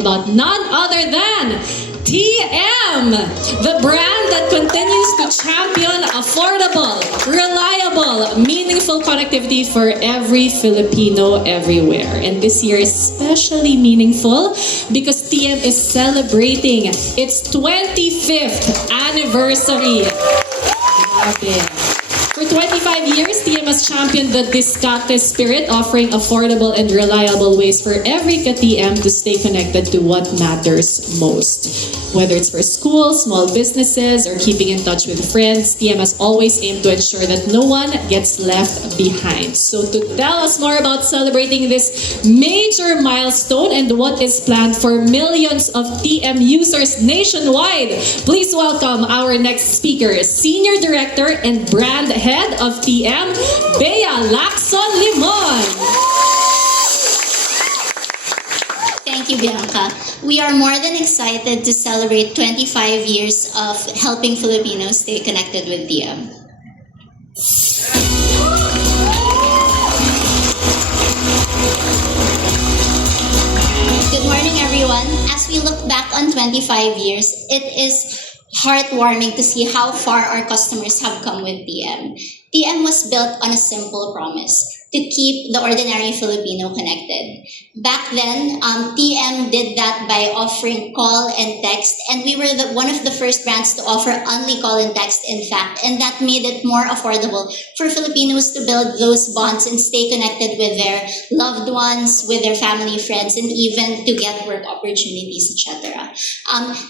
about none other than TM, the brand that continues to champion affordable, reliable, meaningful connectivity for every Filipino everywhere. And this year is especially meaningful because TM is celebrating its 25th anniversary. Grabe. For 25 years, TM has championed the Discate spirit, offering affordable and reliable ways for every ka-TM to stay connected to what matters most. Whether it's for school, small businesses, or keeping in touch with friends, TM has always aimed to ensure that no one gets left behind. So to tell us more about celebrating this major milestone and what is planned for millions of TM users nationwide, please welcome our next speaker, Senior Director and Brand Head of TM, Bea Lacson Limon. Thank you, Bianca. We are more than excited to celebrate 25 years of helping Filipinos stay connected with TM. Good morning, everyone. As we look back on 25 years, it is heartwarming to see how far our customers have come with TM. TM was built on a simple promise: to keep the ordinary Filipino connected. Back then, TM did that by offering call and text, and we were one of the first brands to offer only call and text, in fact, and that made it more affordable for Filipinos to build those bonds and stay connected with their loved ones, with their family, friends, and even to get work opportunities, etc.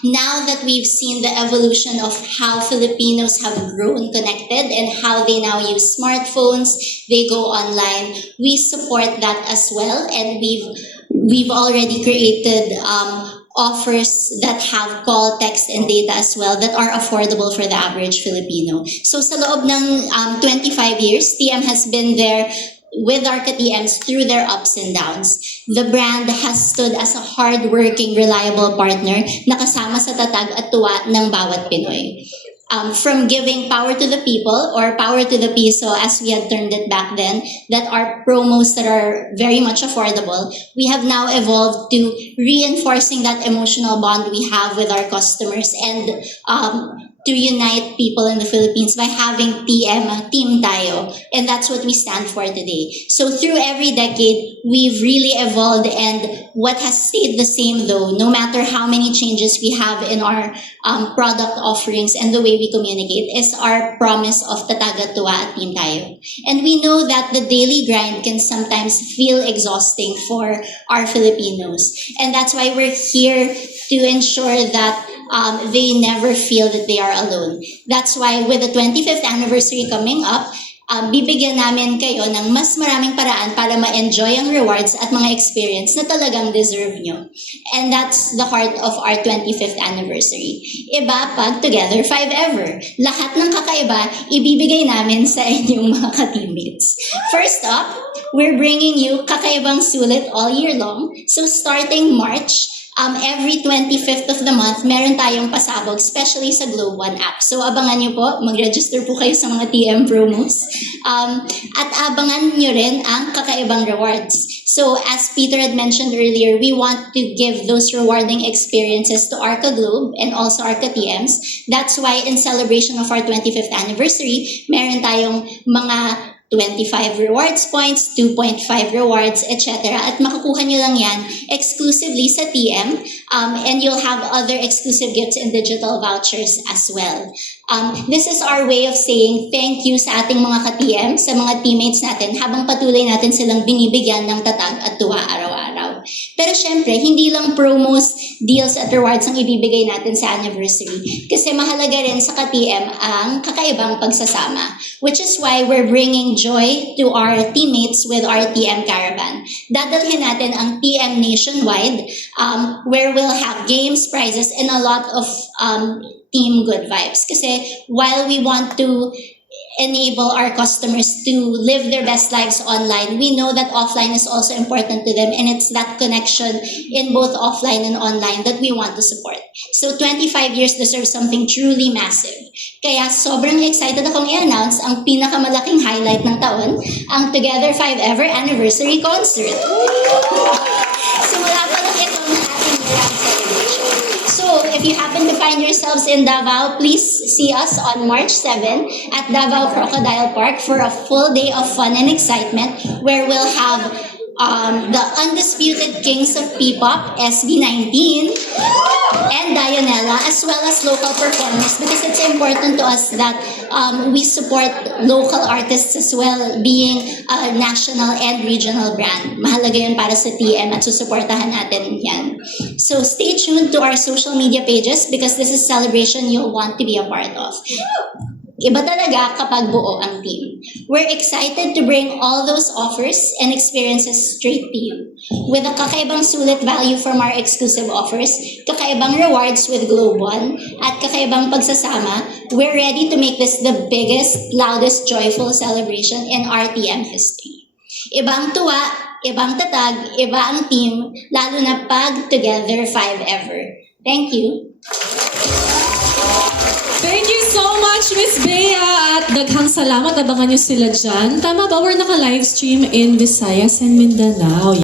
Now that we've seen the evolution of how Filipinos have grown connected and how they now use smartphones, they go online, we support that as well, and we've already created offers that have call, text, and data as well that are affordable for the average Filipino. So sa loob ng 25 years, TM has been there with our ka-TMs through their ups and downs. The brand has stood as a hard-working, reliable partner na kasama sa tatag at tuwa ng bawat Pinoy. From giving power to the people, or power to the piso as we had termed it back then, that are promos that are very much affordable, we have now evolved to reinforcing that emotional bond we have with our customers and to unite people in the Philippines by having TM, Team Tayo, and that's what we stand for today. So through every decade, we've really evolved, and what has stayed the same though, no matter how many changes we have in our product offerings and the way we communicate, is our promise of Tatag at Tuwa at Team Tayo. And we know that the daily grind can sometimes feel exhausting for our Filipinos, and that's why we're here to ensure that they never feel that they are alone. That's why with the 25th anniversary coming up, bibigyan namin kayo ng mas maraming paraan para ma-enjoy ang rewards at mga experience na talagang deserve nyo. And that's the heart of our 25th anniversary. Iba pag Together 5 Ever. Lahat ng kakaiba, ibibigay namin sa inyong mga ka-teammates. First up, we're bringing you kakaibang sulit all year long. So starting March, every 25th of the month, meron tayong pasabog, especially sa Globe One app. So abangan nyo po, mag-register po kayo sa mga TM promos. At abangan nyo rin ang kakaibang rewards. So as Peter had mentioned earlier, we want to give those rewarding experiences to our ka-Globe and also our ka-TMs. That's why in celebration of our 25th anniversary, meron tayong mga 25 rewards points, 2.5 rewards, etc. At makukuha nyo lang yan exclusively sa TM, and you'll have other exclusive gifts and digital vouchers as well. This is our way of saying thank you sa ating mga ka-TM, sa mga teammates natin, habang patuloy natin silang binibigyan ng tatag at tuwa araw-araw. Pero syempre, hindi lang promos, deals at rewards ang ibibigay natin sa anniversary. Kasi mahalaga rin sa ka-TM ang kakaibang pagsasama. Which is why we're bringing joy to our teammates with our TM Caravan. Dadalhin natin ang TM nationwide, where we'll have games, prizes, and a lot of team good vibes. Kasi while we want to enable our customers to live their best lives online, we know that offline is also important to them, and it's that connection in both offline and online that we want to support. So 25 years deserves something truly massive. Kaya sobrang excited akong i-announce ang pinakamalaking highlight ng taon, ang Together 5 Ever Anniversary Concert. Simula pa lang ito ng ating find yourselves in Davao, please see us on March 7 at Davao Crocodile Park for a full day of fun and excitement where we'll have the undisputed kings of P-pop, SB19, and Dionella, as well as local performers, because it's important to us that we support local artists as well, being a national and regional brand. Mahalaga yun para sa TM at susuportahan natin yan. So stay tuned to our social media pages because this is a celebration you'll want to be a part of. Iba talaga kapag buo ang team. We're excited to bring all those offers and experiences straight to you. With a kakaibang sulit value from our exclusive offers, kakaibang rewards with Globe One, at kakaibang pagsasama, we're ready to make this the biggest, loudest, joyful celebration in RTM history. Ibang tuwa, ibang tatag, iba ang team, lalo na pag together 5 ever. Thank you. Thank you so much, Miss Bea. At daghang salamat. Abangan nyo sila dyan. Tama ba? We're naka-livestream in Visayas and Mindanao.